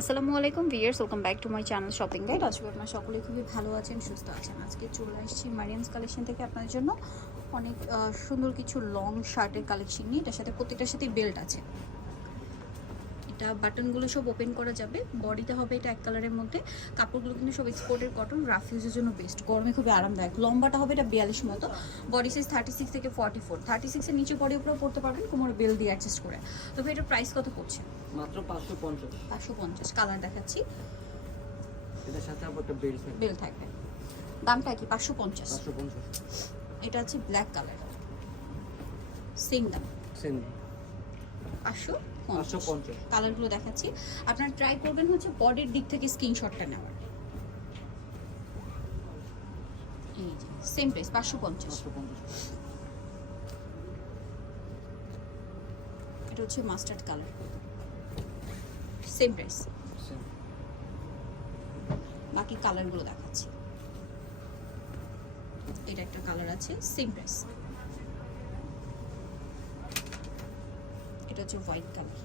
আসসালামু আলাইকুম viewers welcome back to my channel shopping guide. আজকে আপনার সকলে খুবই ভালো আছেন, সুস্থ আছেন। আজকে চলে আসছি মারিয়ামস কালেকশন থেকে আপনাদের জন্য। অনেক সুন্দর কিছু লং শার্টের কালেকশন নিয়ে। এটার সাথে প্রত্যেকটার সাথে বেল্ট আছে। এটা বাটনগুলো সব ওপেন করা যাবে। বডিতে হবে এটা এক কালারের মধ্যে। কাপড়গুলো কিন্তু সব এক্সপোর্টের কটন রাফ ইউজের জন্য বেস্ট গরমে খুবই আরামদায়ক। লম্বাটা হবে এটা বিয়াল্লিশ মতো। বডি সাইজ থার্টি সিক্স থেকে ফর্টি ফোর থার্টি সিক্সের নিচে বডি উপরেও পড়তে পারবেন কোমর বেল দিয়ে অ্যাডজাস্ট করে। তবে এটার প্রাইস কত পড়ছে? মাত্র পাঁচশো পঞ্চাশ। পাঁচশো পঞ্চাশ। কালার দেখাচ্ছি। এটার সাথে আবার একটা বেল্ট থাকবে। বেল থাকবে। দামটা কি? পাঁচশো পঞ্চাশ। এটা হচ্ছে ব্ল্যাক কালার সেম দাম। সেম পাঁচশো? কালারগুলো দেখাচ্ছি। আপনারা ট্রাই করবেন হচ্ছে বডির দিক থেকে স্ক্রিনশটটা নেওয়ার। এই যে সেম প্রাইস পাঁচশো পঞ্চাশ। এটা হচ্ছে মাস্টার্ড কালার সেম প্রাইস বাকি কালারগুলো দেখাচ্ছি। এটা একটা কালার আছে সেম প্রাইস এটা হচ্ছে হোয়াইট কালার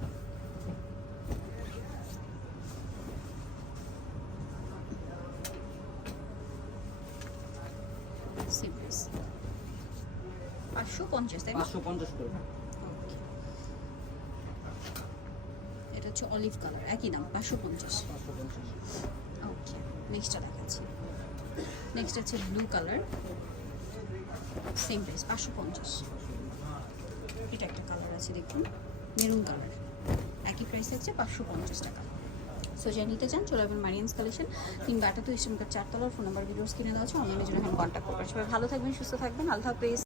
পাঁচশো পঞ্চাশ তাই না? পাঁচশো পঞ্চাশ করে। এটা হচ্ছে অলিভ কালার একই দাম পাঁচশো পঞ্চাশ। ওকে নেক্সটটা দেখাচ্ছি। নেক্সট আছে ব্লু কালার সেম প্রাইস পাঁচশো পঞ্চাশ। এটা একটা কালার আছে দেখুন। Maroon colour. একই প্রাইস আছে পাঁচশো পঞ্চাশ টাকা। সো যা নিতে চান, চলে আসবেন মারিয়ান্স কালেকশন কিংবা এটা তো ইস্টমকার চারতলার ফোন নাম্বার ভিডিওস কিনে দেওয়া আছে অনলাইনে জন্য এখন কন্ট্যাক্ট করবেন সবাই ভালো থাকবেন, সুস্থ থাকবেন। আল্লাহ হাফেজ।